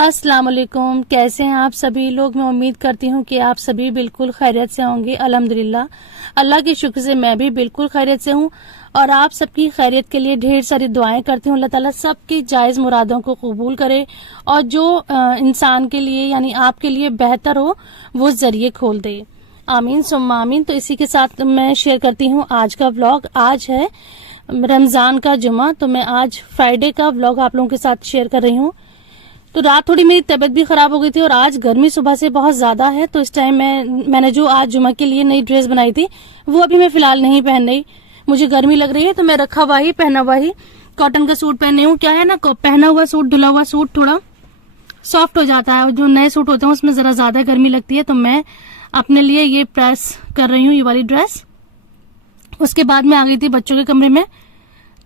अस्सलाम वालेकुम। कैसे हैं आप सभी लोग। मैं उम्मीद करती हूँ कि आप सभी बिल्कुल खैरियत से होंगे। अल्हम्दुलिल्लाह, अल्लाह के शुक्र से मैं भी बिल्कुल खैरियत से हूँ और आप सबकी खैरियत के लिए ढेर सारी दुआएं करती हूँ। अल्लाह ताला सबकी जायज मुरादों को कबूल करे और जो इंसान के लिए यानी आपके लिए बेहतर हो वो जरिए खोल दे। आमीन सुम्मा आमीन। तो इसी के साथ मैं शेयर करती हूँ आज का व्लॉग। आज है रमजान का जुमा, तो मैं आज फ्राइडे का व्लॉग आप लोगों के साथ शेयर कर रही हूँ। तो रात थोड़ी मेरी तबीयत भी खराब हो गई थी और आज गर्मी सुबह से बहुत ज्यादा है, तो इस टाइम मैंने जो आज जुमा के लिए नई ड्रेस बनाई थी वो अभी मैं फिलहाल नहीं पहन रही। मुझे गर्मी लग रही है तो मैं रखा हुआ ही पहना हुआ ही कॉटन का सूट पहन रही हूँ। क्या है ना, पहना हुआ सूट धुला हुआ सूट थोड़ा सॉफ्ट हो जाता है और जो नए सूट होते हैं उसमें जरा ज्यादा गर्मी लगती है, तो मैं अपने लिए ये प्रेस कर रही हूँ, ये वाली ड्रेस। उसके बाद मैं आ गई थी बच्चों के कमरे में,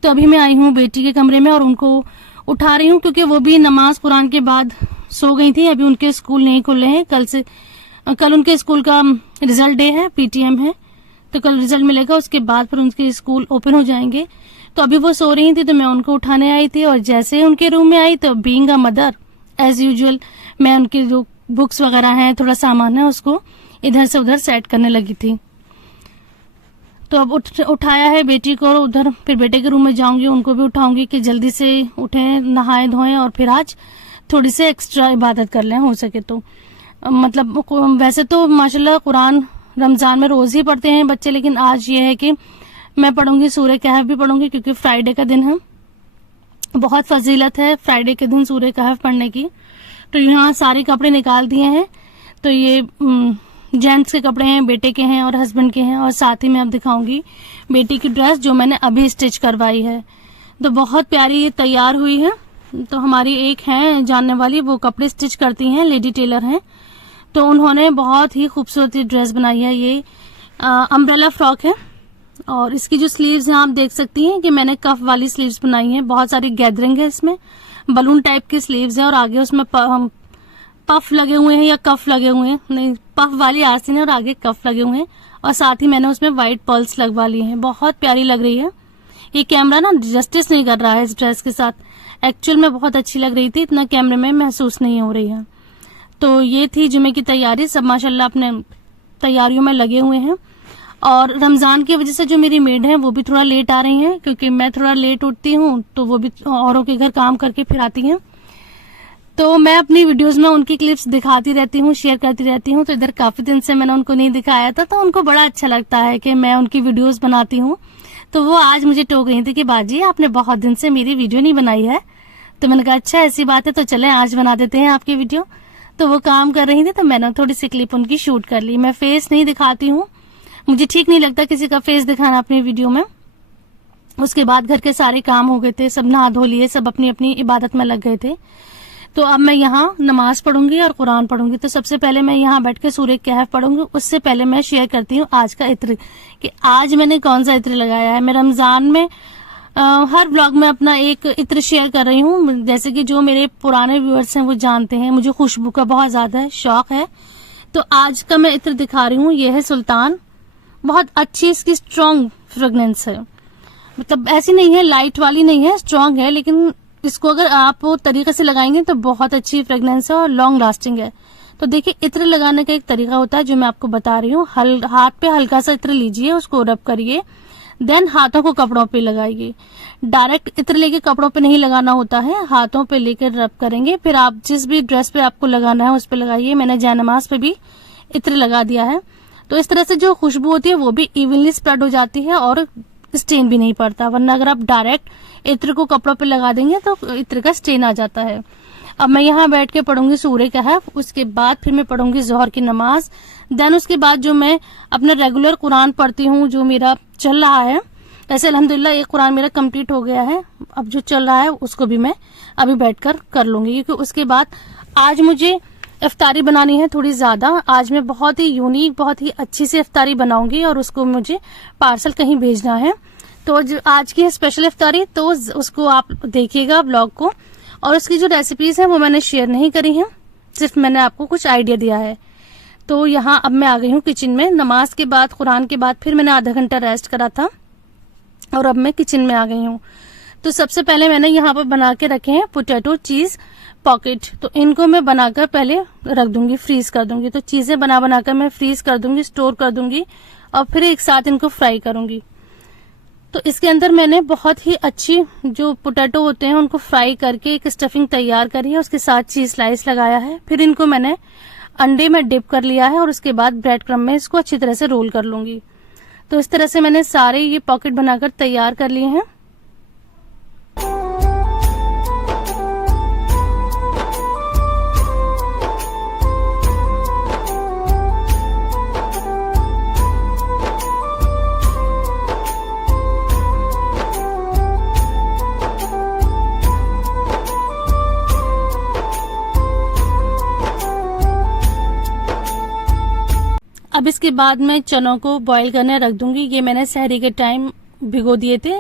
तो अभी मैं आई हूँ बेटी के कमरे में और उनको उठा रही हूँ क्योंकि वो भी नमाज कुरान के बाद सो गई थी। अभी उनके स्कूल नहीं खुले हैं, कल उनके स्कूल का रिजल्ट डे है, पीटीएम है, तो कल रिजल्ट मिलेगा, उसके बाद फिर उनके स्कूल ओपन हो जाएंगे। तो अभी वो सो रही थी तो मैं उनको उठाने आई थी और जैसे उनके रूम में आई तो being a mother as usual मैं उनकी जो बुक्स वगैरह हैं, थोड़ा सामान है, उसको इधर से उधर सेट करने लगी थी। तो अब उठाया है बेटी को, उधर फिर बेटे के रूम में जाऊंगी, उनको भी उठाऊंगी कि जल्दी से उठें, नहाए धोएं और फिर आज थोड़ी सी एक्स्ट्रा इबादत कर लें हो सके तो। मतलब वैसे तो माशाल्लाह कुरान रमजान में रोज ही पढ़ते हैं बच्चे, लेकिन आज ये है कि मैं पढ़ूंगी, सूरह कहफ भी पढ़ूंगी क्योंकि फ्राइडे का दिन है। बहुत फजीलत है फ्राइडे के दिन सूरह कहफ पढ़ने की। तो यहाँ सारे कपड़े निकाल दिए हैं, तो ये जेंट्स के कपड़े हैं, बेटे के हैं और हस्बैंड के हैं, और साथ ही मैं अब दिखाऊंगी बेटी की ड्रेस जो मैंने अभी स्टिच करवाई है। तो बहुत प्यारी ये तैयार हुई है। तो हमारी एक है जानने वाली, वो कपड़े स्टिच करती हैं, लेडी टेलर हैं, तो उन्होंने बहुत ही खूबसूरत ड्रेस बनाई है। ये अम्ब्रेला फ्रॉक है और इसकी जो स्लीव्स हैं आप देख सकती हैं कि मैंने कफ वाली स्लीव्स बनाई है। बहुत सारी गैदरिंग है इसमें, बलून टाइप की स्लीव्स है और आगे उसमें पफ लगे हुए हैं या कफ लगे हुए हैं, नहीं पफ वाली आस्तीन है और आगे कफ लगे हुए हैं, और साथ ही मैंने उसमें व्हाइट पर्ल्स लगवा लिए हैं। बहुत प्यारी लग रही है। ये कैमरा ना जस्टिस नहीं कर रहा है इस ड्रेस के साथ, एक्चुअल में बहुत अच्छी लग रही थी, इतना कैमरे में महसूस नहीं हो रही है। तो ये थी जुमे की तैयारी, सब माशाल्लाह अपने तैयारियों में लगे हुए हैं। और रमजान की वजह से जो मेरी मेड है वो भी थोड़ा लेट आ रही है क्योंकि मैं थोड़ा लेट उठती हूँ, तो वो भी औरों के घर काम करके फिर आती हैं। तो मैं अपनी वीडियोस में उनकी क्लिप्स दिखाती रहती हूँ, शेयर करती रहती हूँ। तो इधर काफी दिन से मैंने उनको नहीं दिखाया था, तो उनको बड़ा अच्छा लगता है कि मैं उनकी वीडियोस बनाती हूँ। तो वो आज मुझे टोक रही थी कि बाजी आपने बहुत दिन से मेरी वीडियो नहीं बनाई है। तो मैंने कहा अच्छा ऐसी बात है, तो चले आज बना देते हैं आपकी वीडियो। तो वो काम कर रही थी तो मैंने थोड़ी सी क्लिप उनकी शूट कर ली। मैं फेस नहीं दिखाती हूँ, मुझे ठीक नहीं लगता किसी का फेस दिखाना अपनी वीडियो में। उसके बाद घर के सारे काम हो गए थे, सब नहा धो लिए, सब अपनी अपनी इबादत में लग गए थे। तो अब मैं यहाँ नमाज पढ़ूंगी और कुरान पढ़ूंगी। तो सबसे पहले मैं यहाँ बैठ के सूरह कहफ पढ़ूंगी। उससे पहले मैं शेयर करती हूँ आज का इत्र, कि आज मैंने कौन सा इत्र लगाया है। मैं रमजान में हर ब्लॉग में अपना एक इत्र शेयर कर रही हूँ। जैसे कि जो मेरे पुराने व्यूअर्स हैं वो जानते हैं मुझे खुशबू का बहुत ज्यादा शौक है। तो आज का मैं इत्र दिखा रही हूँ, ये है सुल्तान। बहुत अच्छी इसकी स्ट्रॉन्ग फ्रेग्रेंस है, मतलब ऐसी नहीं है लाइट वाली नहीं है, स्ट्रॉन्ग है, लेकिन इसको अगर आप तरीके से लगाएंगे तो बहुत अच्छी फ्रेग्रेंस है और लॉन्ग लास्टिंग है। तो देखिए इत्र लगाने का एक तरीका होता है जो मैं आपको बता रही हूँ। हाथ पे हल्का सा इत्र लीजिए, उसको रब करिए, देन हाथों को कपड़ों पे लगाइए। डायरेक्ट इत्र लेके कपड़ों पे नहीं लगाना होता है, हाथों पे लेकर रब करेंगे, फिर आप जिस भी ड्रेस पे आपको लगाना है उस पे लगाइए। मैंने जयनमाज पे भी इत्र लगा दिया है। तो इस तरह से जो खुशबू होती है वो भी इवनली स्प्रेड हो जाती है और स्टेन भी नहीं पड़ता, वरना अगर आप डायरेक्ट इत्र को कपड़ों पे लगा देंगे तो इत्र का स्टेन आ जाता है। अब मैं यहाँ बैठ के पढ़ूंगी सूरह कहफ, उसके बाद फिर मैं पढ़ूंगी जोहर की नमाज। देन उसके बाद जो मैं अपना रेगुलर कुरान पढ़ती हूँ जो मेरा चल रहा है, वैसे अल्हम्दुलिल्लाह एक कुरान मेरा कंप्लीट हो गया है, अब जो चल रहा है उसको भी मैं अभी बैठकर कर लूंगी, क्योंकि उसके बाद आज मुझे इफ्तारी बनानी है थोड़ी ज्यादा। आज मैं बहुत ही यूनिक, बहुत ही अच्छी सी इफ्तारी बनाऊंगी और उसको मुझे पार्सल कहीं भेजना है। तो जो आज की है स्पेशल इफ्तारी, तो उसको आप देखिएगा ब्लॉग को। और उसकी जो रेसिपीज हैं वो मैंने शेयर नहीं करी हैं, सिर्फ मैंने आपको कुछ आइडिया दिया है। तो यहाँ अब मैं आ गई हूँ किचन में। नमाज के बाद, कुरान के बाद फिर मैंने आधा घंटा रेस्ट करा था और अब मैं किचन में आ गई हूँ। तो सबसे पहले मैंने यहाँ पर बना के रखे हैं पोटैटो चीज पॉकेट, तो इनको मैं बनाकर पहले रख दूंगी, फ्रीज कर दूंगी। तो चीजें बना बनाकर मैं फ्रीज कर दूंगी, स्टोर कर दूंगी और फिर एक साथ इनको फ्राई करूंगी। तो इसके अंदर मैंने बहुत ही अच्छी जो पोटैटो होते हैं उनको फ्राई करके एक स्टफिंग तैयार करी है, उसके साथ चीज स्लाइस लगाया है। फिर इनको मैंने अंडे में डिप कर लिया है और उसके बाद ब्रेड क्रम्ब में इसको अच्छी तरह से रोल कर लूंगी। तो इस तरह से मैंने सारे ये पॉकेट बनाकर तैयार कर लिए हैं। अब इसके बाद मैं चनों को बॉईल करने रख दूंगी। ये मैंने सहरी के टाइम भिगो दिए थे।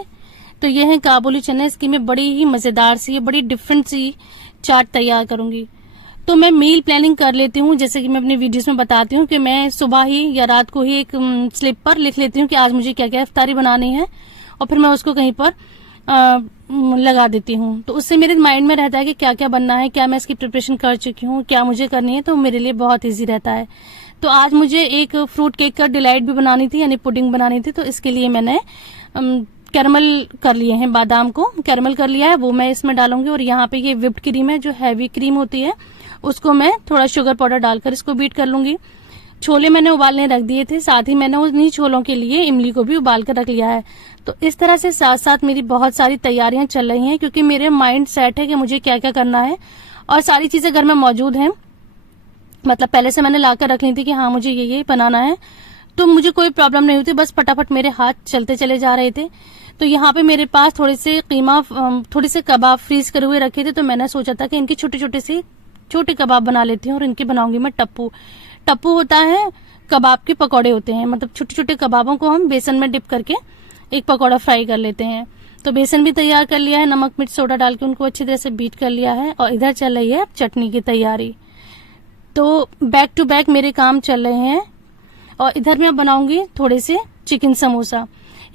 तो ये है काबुली चने, इसकी मैं बड़ी ही मजेदार सी, बड़ी डिफरेंट सी चाट तैयार करूंगी। तो मैं मील प्लानिंग कर लेती हूँ, जैसे कि मैं अपनी वीडियोस में बताती हूँ कि मैं सुबह ही या रात को ही एक स्लिप पर लिख लेती हूँ कि आज मुझे क्या क्या इफ्तारी बनानी है और फिर मैं उसको कहीं पर लगा देती हूँ। तो उससे मेरे माइंड में रहता है कि क्या क्या बनना है, क्या मैं इसकी प्रिपरेशन कर चुकी हूँ, क्या मुझे करनी है। तो मेरे लिए बहुत ईजी रहता है। तो आज मुझे एक फ्रूट केक का डिलाइट भी बनानी थी, यानी पुडिंग बनानी थी। तो इसके लिए मैंने कैरमल कर लिए हैं, बादाम को कैरमल कर लिया है, वो मैं इसमें डालूंगी। और यहाँ पे ये व्हिप्ड क्रीम है, जो हैवी क्रीम होती है, उसको मैं थोड़ा शुगर पाउडर डालकर इसको बीट कर लूंगी। छोले मैंने उबालने रख दिए थे, साथ ही मैंने उन्हीं छोलों के लिए इमली को भी उबाल कर रख लिया है। तो इस तरह से साथ साथ मेरी बहुत सारी तैयारियां चल रही हैं, क्योंकि मेरे माइंड सेट है कि मुझे क्या क्या करना है और सारी चीजें घर में मौजूद हैं। मतलब पहले से मैंने लाकर रख ली थी कि हाँ मुझे ये बनाना है, तो मुझे कोई प्रॉब्लम नहीं होती, बस फटाफट मेरे हाथ चलते चले जा रहे थे। तो यहाँ पे मेरे पास थोड़े से कीमा, थोड़े से कबाब फ्रीज करे हुए रखे थे। तो मैंने सोचा था कि इनकी छोटे कबाब बना लेती हूँ और इनके बनाऊंगी मैं टप्पू। टप्पू होता है कबाब के पकौड़े होते हैं, मतलब छोटे छोटे कबाबों को हम बेसन में डिप करके एक पकौड़ा फ्राई कर लेते हैं। तो बेसन भी तैयार कर लिया है, नमक मिर्च सोडा डाल के उनको अच्छी तरह से बीट कर लिया है। और इधर चल रही है चटनी की तैयारी। तो बैक टू बैक मेरे काम चल रहे हैं। और इधर मैं बनाऊंगी थोड़े से चिकन समोसा।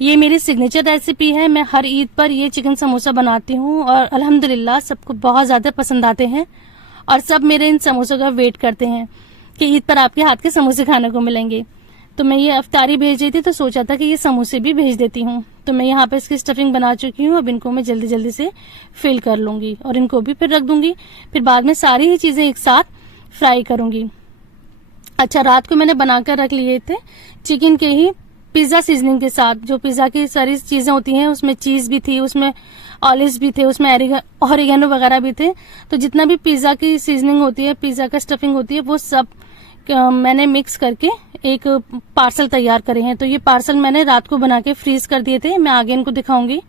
ये मेरी सिग्नेचर रेसिपी है, मैं हर ईद पर ये चिकन समोसा बनाती हूँ और अल्हम्दुलिल्लाह सबको बहुत ज्यादा पसंद आते हैं और सब मेरे इन समोसों का वेट करते हैं कि ईद पर आपके हाथ के समोसे खाने को मिलेंगे। तो मैं ये अफ्तारी भेज रही थी, तो सोचा था कि ये समोसे भी भेज देती हूँ। तो मैं यहाँ पे इसकी स्टफिंग बना चुकी हूँ। अब इनको मैं जल्दी जल्दी से फिल कर लूंगी और इनको भी फिर रख दूंगी। फिर बाद में सारी ही चीजें एक साथ फ्राई करूंगी। अच्छा, रात को मैंने बनाकर रख लिए थे चिकन के ही पिज्जा सीजनिंग के साथ। जो पिज्जा की सारी चीजें होती हैं, उसमें चीज भी थी, उसमें ऑलिव्स भी थे, उसमें ऑरिगेनो वगैरह भी थे। तो जितना भी पिज्जा की सीजनिंग होती है, पिज्जा का स्टफिंग होती है, वो सब मैंने मिक्स करके एक पार्सल तैयार करे हैं। तो ये पार्सल मैंने रात को बना के फ्रीज कर दिए थे, मैं आगे इनको दिखाऊंगी।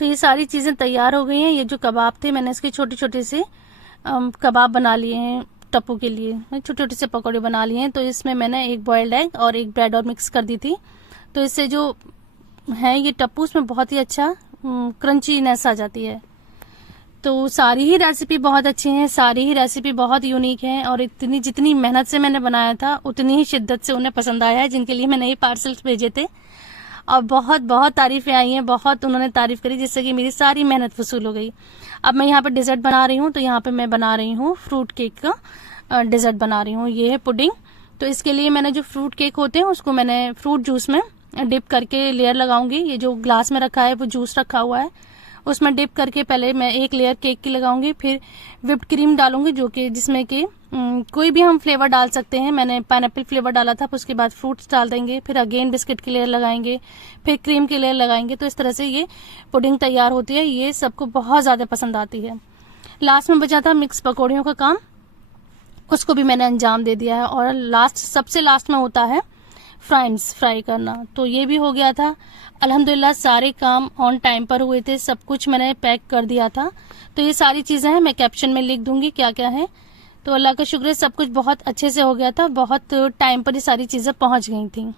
तो ये सारी चीजें तैयार हो गई हैं। ये जो कबाब थे, मैंने इसके छोटे छोटे से कबाब बना लिए हैं टप्पू के लिए, छोटे छोटे से पकौड़े बना लिए हैं। तो इसमें मैंने एक बॉइल्ड एग और एक ब्रेड और मिक्स कर दी थी। तो इससे जो है ये टप्पू, उसमें बहुत ही अच्छा क्रंचीनेस आ जाती है। तो सारी ही रेसिपी बहुत अच्छी हैं, सारी ही रेसिपी बहुत यूनिक है और जितनी मेहनत से मैंने बनाया था उतनी ही शिद्दत से उन्हें पसंद आया है, जिनके लिए मैंने ये पार्सल्स भेजे थे। और बहुत बहुत तारीफें आई हैं, बहुत उन्होंने तारीफ करी, जिससे कि मेरी सारी मेहनत वसूल हो गई। अब मैं यहाँ पे डिजर्ट बना रही हूँ। तो यहाँ पे मैं बना रही हूँ फ्रूट केक का डिजर्ट बना रही हूँ। ये है पुडिंग। तो इसके लिए मैंने जो फ्रूट केक होते हैं उसको मैंने फ्रूट जूस में डिप करके लेयर लगाऊंगी। ये जो ग्लास में रखा है वो जूस रखा हुआ है, उसमें डिप करके पहले मैं एक लेयर केक की लगाऊंगी। फिर व्हिप्ड क्रीम डालूंगी, जो कि जिसमें कि कोई भी हम फ्लेवर डाल सकते हैं। मैंने पाइनएप्पल फ्लेवर डाला था, उसके बाद फ्रूट्स डाल देंगे, फिर अगेन बिस्किट की लेयर लगाएंगे, फिर क्रीम की लेयर लगाएंगे। तो इस तरह से ये पुडिंग तैयार होती है। ये सबको बहुत ज्यादा पसंद आती है। लास्ट में बचा था मिक्स पकौड़ियों का काम, उसको भी मैंने अंजाम दे दिया है। और सबसे लास्ट में होता है फ्राई करना। तो ये भी हो गया था। अल्हम्दुलिल्लाह सारे काम ऑन टाइम पर हुए थे, सब कुछ मैंने पैक कर दिया था। तो ये सारी चीजें हैं, मैं कैप्शन में लिख दूंगी क्या क्या है। तो अल्लाह का शुक्र है, सब कुछ बहुत अच्छे से हो गया था, बहुत टाइम पर ये सारी चीजें पहुंच गई थी।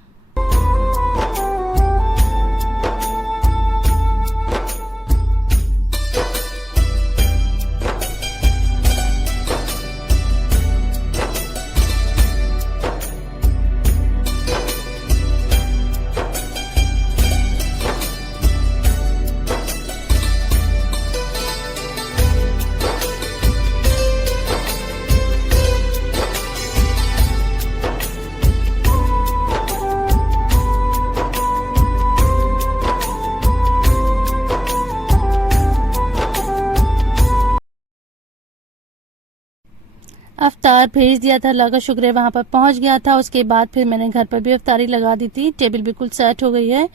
अफ्तार भेज दिया था, अल्लाह का शुक्र है वहां पर पहुंच गया था। उसके बाद फिर मैंने घर पर भी अफ्तारी लगा दी थी, टेबल बिल्कुल सेट हो गई है।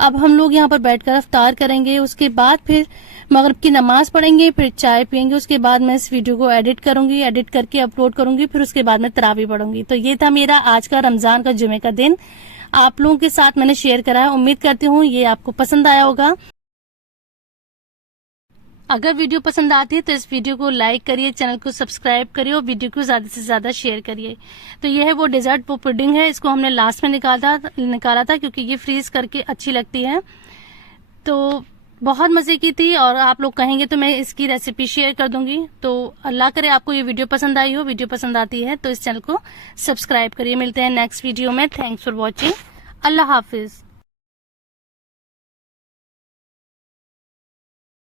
अब हम लोग यहाँ पर बैठकर अफ्तार करेंगे, उसके बाद फिर मगरिब की नमाज पढ़ेंगे, फिर चाय पियेंगे। उसके बाद मैं इस वीडियो को एडिट करूंगी, एडिट करके अपलोड करूंगी, फिर उसके बाद मैं तरावी पढ़ूंगी। तो ये था मेरा आज का रमजान का जुमे का दिन, आप लोगों के साथ मैंने शेयर करा है। उम्मीद करती हूँ ये आपको पसंद आया होगा। अगर वीडियो पसंद आती है तो इस वीडियो को लाइक करिए, चैनल को सब्सक्राइब करिए और वीडियो को ज्यादा से ज्यादा शेयर करिए। तो ये है वो डेजर्ट वो पुडिंग है, इसको हमने लास्ट में निकाला था क्योंकि ये फ्रीज करके अच्छी लगती है। तो बहुत मजे की थी और आप लोग कहेंगे तो मैं इसकी रेसिपी शेयर कर दूंगी। तो अल्लाह करे आपको ये वीडियो पसंद आई हो। वीडियो पसंद आती है तो इस चैनल को सब्सक्राइब करिए। मिलते हैं नेक्स्ट वीडियो में। Thanks for watching. Allah Hafiz.